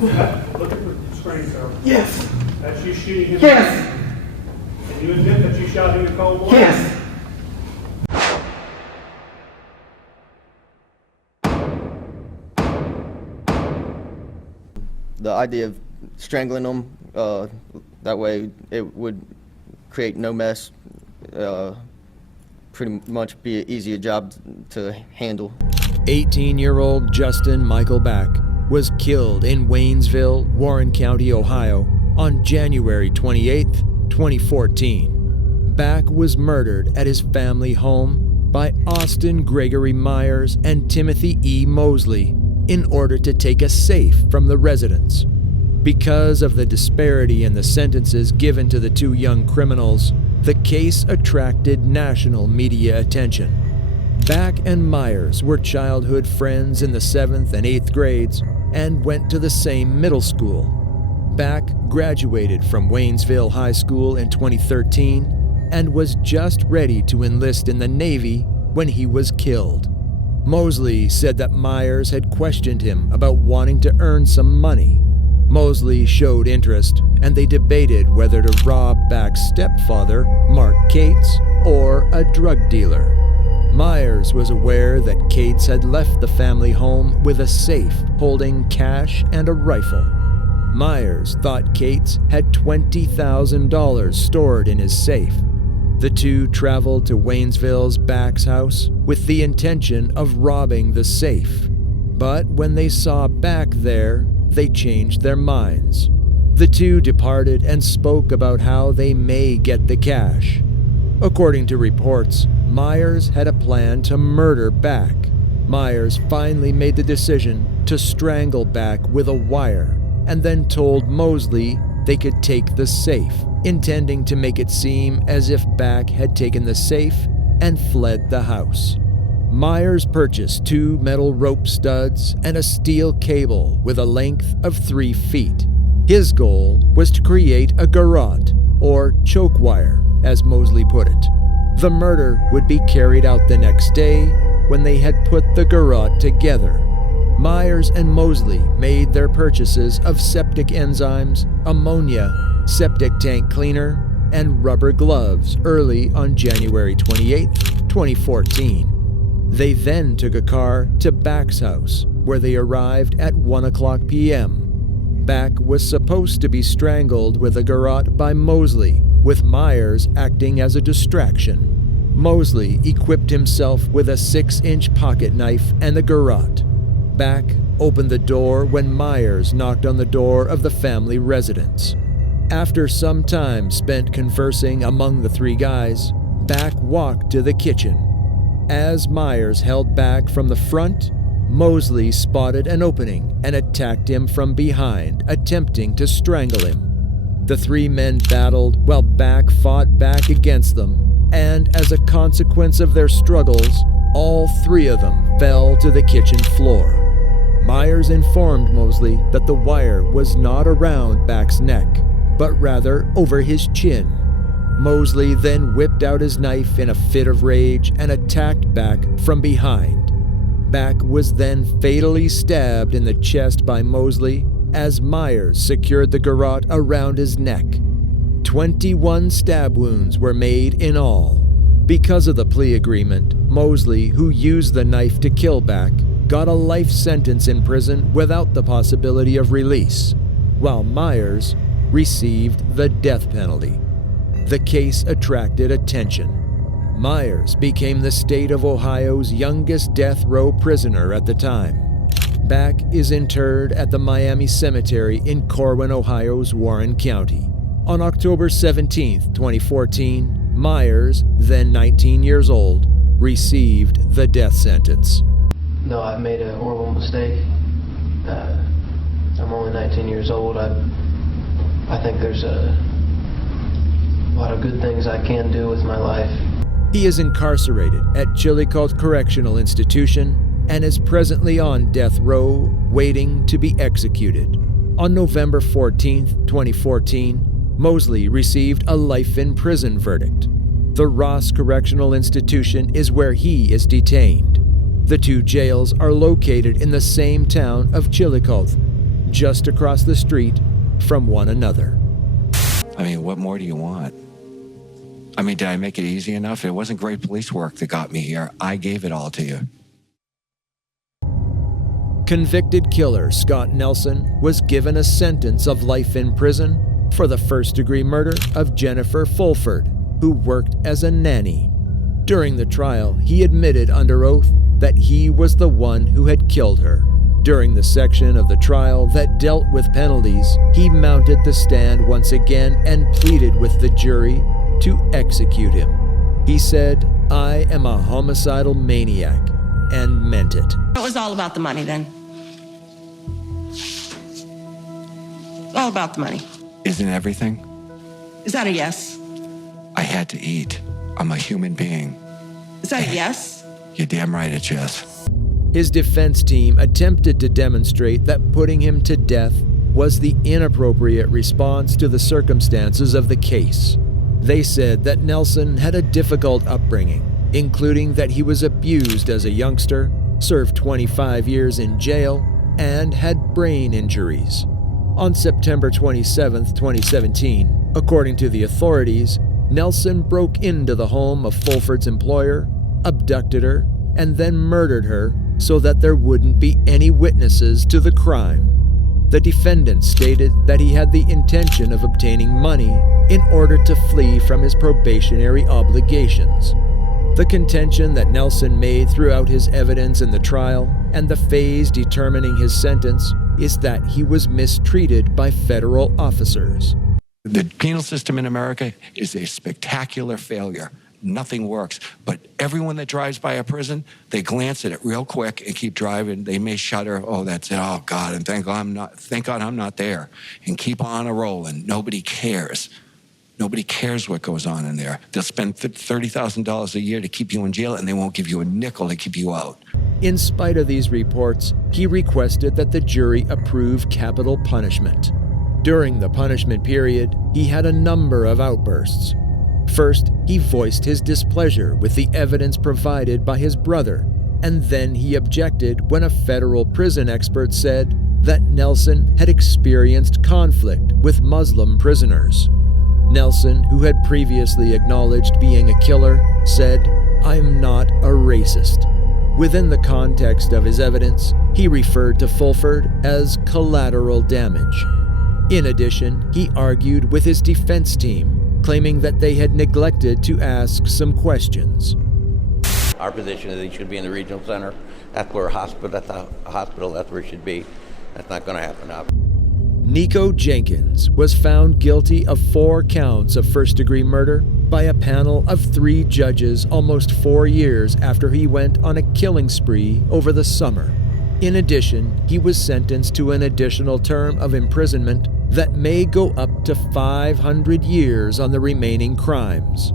Look at the screen, sir. Yes. That's you shooting him? Yes. And you admit that you shot him in cold blood? Yes. The idea of strangling them, that way it would create no mess, pretty much be an easier job to handle. 18-year-old Justin Michael Back was killed in Waynesville, Warren County, Ohio, on January 28, 2014. Back was murdered at his family home by Austin Gregory Myers and Timothy E. Mosley in order to take a safe from the residence. Because of the disparity in the sentences given to the two young criminals, the case attracted national media attention. Back and Myers were childhood friends in the 7th and 8th grades and went to the same middle school. Back graduated from Waynesville High School in 2013 and was just ready to enlist in the Navy when he was killed. Mosley said that Myers had questioned him about wanting to earn some money. Mosley showed interest, and they debated whether to rob Back's stepfather, Mark Cates, or a drug dealer. Myers was aware that Cates had left the family home with a safe holding cash and a rifle. Myers thought Cates had $20,000 stored in his safe. The two traveled to Waynesville's Back's house with the intention of robbing the safe. But when they saw Back there, they changed their minds. The two departed and spoke about how they may get the cash. According to reports, Myers had a plan to murder Back. Myers finally made the decision to strangle Back with a wire and then told Mosley they could take the safe, intending to make it seem as if Back had taken the safe and fled the house. Myers purchased 2 metal rope studs and a steel cable with a length of 3 feet. His goal was to create a garrote, or choke wire, as Mosley put it. The murder would be carried out the next day when they had put the garrote together. Myers and Mosley made their purchases of septic enzymes, ammonia, septic tank cleaner, and rubber gloves early on January 28, 2014. They then took a car to Back's house, where they arrived at 1:00 p.m. Back was supposed to be strangled with a garrote by Mosley, with Myers acting as a distraction. Mosley equipped himself with a 6-inch pocket knife and the garrote. Back opened the door when Myers knocked on the door of the family residence. After some time spent conversing among the 3 guys, Back walked to the kitchen. As Myers held Back from the front, Mosley spotted an opening and attacked him from behind, attempting to strangle him. The 3 men battled while Back fought back against them, and as a consequence of their struggles, all 3 of them fell to the kitchen floor. Myers informed Mosley that the wire was not around Back's neck, but rather over his chin. Mosley then whipped out his knife in a fit of rage and attacked Back from behind. Back was then fatally stabbed in the chest by Mosley as Myers secured the garrote around his neck. 21 stab wounds were made in all. Because of the plea agreement, Mosley, who used the knife to kill Back, got a life sentence in prison without the possibility of release, while Myers received the death penalty. The case attracted attention. Myers became the state of Ohio's youngest death row prisoner at the time. Back is interred at the Miami Cemetery in Corwin, Ohio's Warren County. On October 17, 2014, Myers, then 19 years old, received the death sentence. No, I've made a horrible mistake. I'm only 19 years old. I think there's a lot of good things I can do with my life. He is incarcerated at Chillicothe Correctional Institution and is presently on death row, waiting to be executed. On November 14, 2014, Mosley received a life in prison verdict. The Ross Correctional Institution is where he is detained. The 2 jails are located in the same town of Chillicothe. just across the street from one another. I mean, what more do you want? I mean, did I make it easy enough? It wasn't great police work that got me here. I gave it all to you. Convicted killer Scott Nelson was given a sentence of life in prison for the first-degree murder of Jennifer Fulford, who worked as a nanny. During the trial, he admitted under oath that he was the one who had killed her. During the section of the trial that dealt with penalties, he mounted the stand once again and pleaded with the jury to execute him. He said, "I am a homicidal maniac," and meant it. It was all about the money then. All about the money. Isn't everything? Is that a yes? I had to eat. I'm a human being. Is that a yes? You're damn right it's yes. His defense team attempted to demonstrate that putting him to death was the inappropriate response to the circumstances of the case. They said that Nelson had a difficult upbringing, including that he was abused as a youngster, served 25 years in jail, and had brain injuries. On September 27, 2017, according to the authorities, Nelson broke into the home of Fulford's employer, abducted her, and then murdered her so that there wouldn't be any witnesses to the crime. The defendant stated that he had the intention of obtaining money in order to flee from his probationary obligations. The contention that Nelson made throughout his evidence in the trial and the phase determining his sentence is that he was mistreated by federal officers. The penal system in America is a spectacular failure. Nothing works. But everyone that drives by a prison, they glance at it real quick and keep driving. They may shudder, oh, that's it, oh God, and thank God I'm not there. And keep on a rolling. Nobody cares. Nobody cares what goes on in there. They'll spend $30,000 a year to keep you in jail, and they won't give you a nickel to keep you out. In spite of these reports, he requested that the jury approve capital punishment. During the punishment period, he had a number of outbursts. First, he voiced his displeasure with the evidence provided by his brother, and then he objected when a federal prison expert said that Nelson had experienced conflict with Muslim prisoners. Nelson, who had previously acknowledged being a killer, said, "I'm not a racist." Within the context of his evidence, he referred to Fulford as collateral damage. In addition, he argued with his defense team, claiming that they had neglected to ask some questions. Our position is he should be in the regional center. That's where that's a hospital, that's where it should be. That's not going to happen now. Nikko Jenkins was found guilty of 4 counts of first-degree murder by a panel of 3 judges almost 4 years after he went on a killing spree over the summer. In addition, he was sentenced to an additional term of imprisonment that may go up to 500 years on the remaining crimes.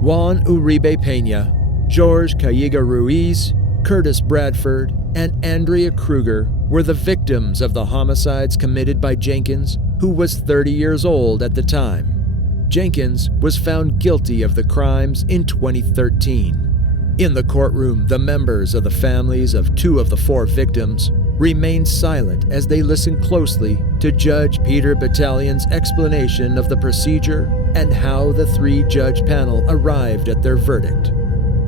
Juan Uribe Peña, George Calleja Ruiz, Curtis Bradford, and Andrea Kruger were the victims of the homicides committed by Jenkins, who was 30 years old at the time. Jenkins was found guilty of the crimes in 2013. In the courtroom, the members of the families of 2 of the 4 victims remained silent as they listened closely to Judge Peter Battalion's explanation of the procedure and how the 3-judge panel arrived at their verdict.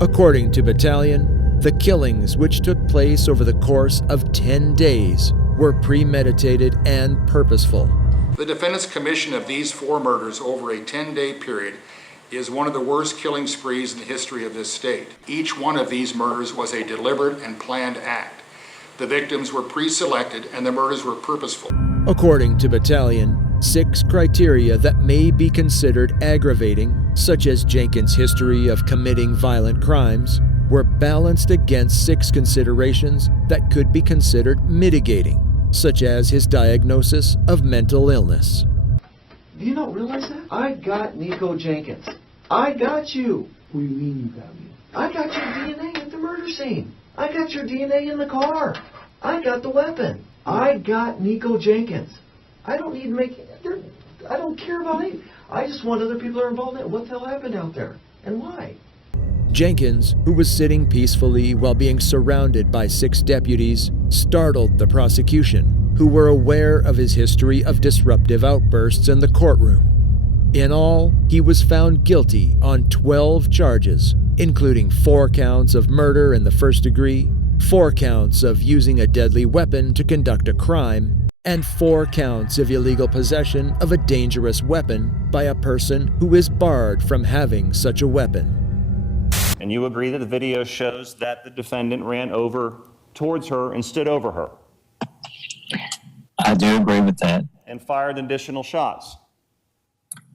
According to Battalion, the killings, which took place over the course of 10 days, were premeditated and purposeful. The defendant's commission of these 4 murders over a 10-day period is one of the worst killing sprees in the history of this state. Each one of these murders was a deliberate and planned act. The victims were pre-selected and the murders were purposeful. According to Battalion, 6 criteria that may be considered aggravating, such as Jenkins' history of committing violent crimes, were balanced against 6 considerations that could be considered mitigating, such as his diagnosis of mental illness. Do you not realize that? I got Nikko Jenkins. I got you. What do you mean you got me? I got your DNA at the murder scene. I got your DNA in the car. I got the weapon. I got Nikko Jenkins. I don't need to make... I don't care about it. I just want other people that are involved in it. What the hell happened out there? And why? Jenkins, who was sitting peacefully while being surrounded by 6 deputies, startled the prosecution, who were aware of his history of disruptive outbursts in the courtroom. In all, he was found guilty on 12 charges, including 4 counts of murder in the first degree, 4 counts of using a deadly weapon to conduct a crime, and 4 counts of illegal possession of a dangerous weapon by a person who is barred from having such a weapon. And you agree that the video shows that the defendant ran over towards her and stood over her? I do agree with that. And fired additional shots?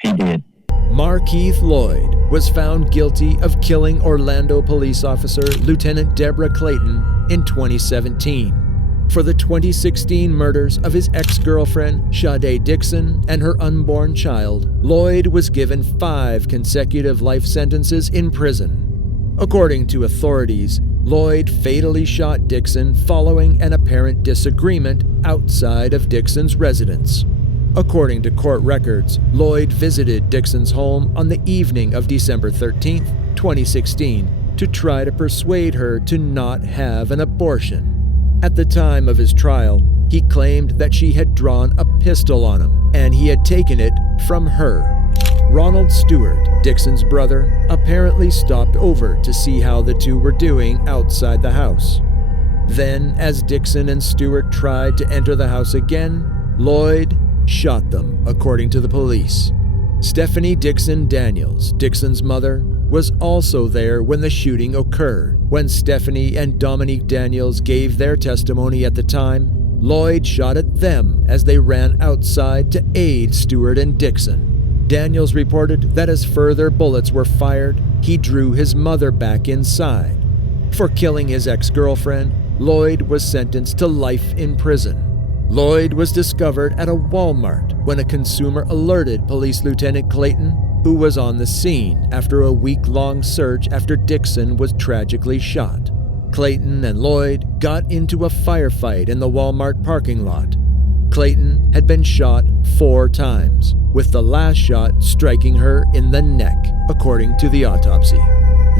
He did. Markeith Lloyd was found guilty of killing Orlando police officer Lieutenant Deborah Clayton in 2017 for the 2016 murders of his ex-girlfriend Sade Dixon and her unborn child. Lloyd was given 5 consecutive life sentences in prison. According to authorities, Lloyd fatally shot Dixon following an apparent disagreement outside of Dixon's residence. According to court records, Lloyd visited Dixon's home on the evening of December 13, 2016, to try to persuade her to not have an abortion. At the time of his trial, he claimed that she had drawn a pistol on him, and he had taken it from her. Ronald Stewart, Dixon's brother, apparently stopped over to see how the two were doing outside the house. Then, as Dixon and Stewart tried to enter the house again, Lloyd shot them, according to the police. Stephanie Dixon Daniels, Dixon's mother, was also there when the shooting occurred. When Stephanie and Dominique Daniels gave their testimony at the time, Lloyd shot at them as they ran outside to aid Stewart and Dixon. Daniels reported that as further bullets were fired, he drew his mother back inside. For killing his ex-girlfriend, Lloyd was sentenced to life in prison. Lloyd was discovered at a Walmart when a consumer alerted Police Lieutenant Clayton, who was on the scene after a week-long search after Dixon was tragically shot. Clayton and Lloyd got into a firefight in the Walmart parking lot. Clayton had been shot 4 times, with the last shot striking her in the neck, according to the autopsy.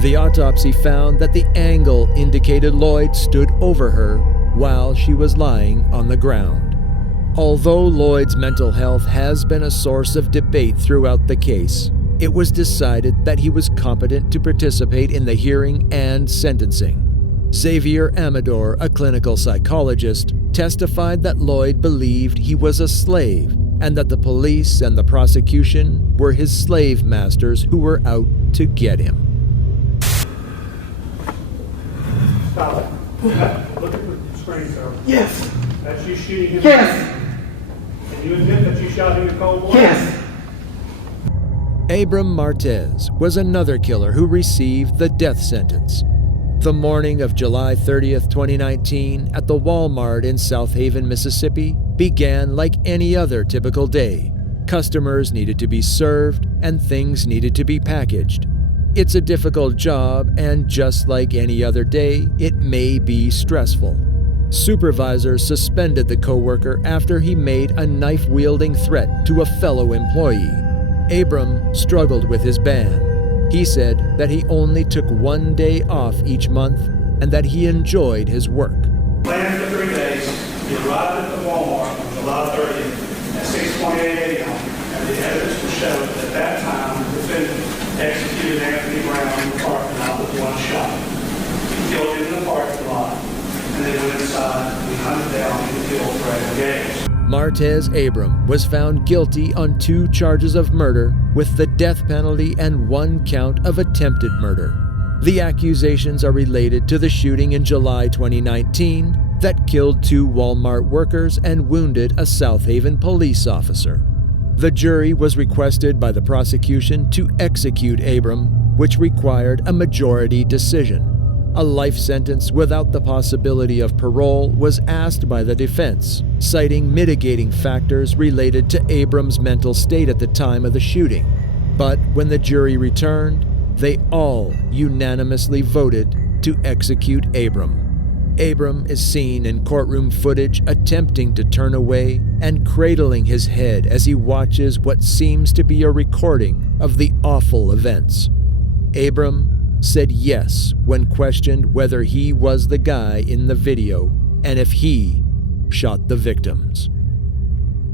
The autopsy found that the angle indicated Lloyd stood over her while she was lying on the ground. Although Lloyd's mental health has been a source of debate throughout the case, it was decided that he was competent to participate in the hearing and sentencing. Xavier Amador, a clinical psychologist, testified that Lloyd believed he was a slave and that the police and the prosecution were his slave masters who were out to get him. Stop it. Look at the screen, sir. Yes. That's you shooting him? Yes. And you admit that you shot him in cold blood? Yes. Abram Martez was another killer who received the death sentence. The morning of July 30th, 2019, at the Walmart in South Haven, Mississippi, began like any other typical day. Customers needed to be served and things needed to be packaged. It's a difficult job, and just like any other day, it may be stressful. Supervisors suspended the coworker after he made a knife-wielding threat to a fellow employee. Abram struggled with his ban. He said that he only took 1 day off each month and that he enjoyed his work. Planned for 3 days, he arrived at the Walmart on July 30th at 6:28 a.m. and the evidence will show that at that time the defendant executed Anthony Brown in the parking lot with 1 shot. He killed him in the parking lot and then went inside and hunted down and killed Gregory. Martez Abram was found guilty on 2 charges of murder with the death penalty and 1 count of attempted murder. The accusations are related to the shooting in July 2019 that killed 2 Walmart workers and wounded a South Haven police officer. The jury was requested by the prosecution to execute Abram, which required a majority decision. A life sentence without the possibility of parole was asked by the defense, citing mitigating factors related to Abram's mental state at the time of the shooting. But when the jury returned, they all unanimously voted to execute Abram. Abram is seen in courtroom footage attempting to turn away and cradling his head as he watches what seems to be a recording of the awful events. Abram said yes when questioned whether he was the guy in the video and if he shot the victims.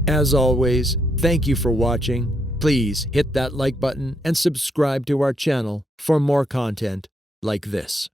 As always, thank you for watching. Please hit that like button and subscribe to our channel for more content like this.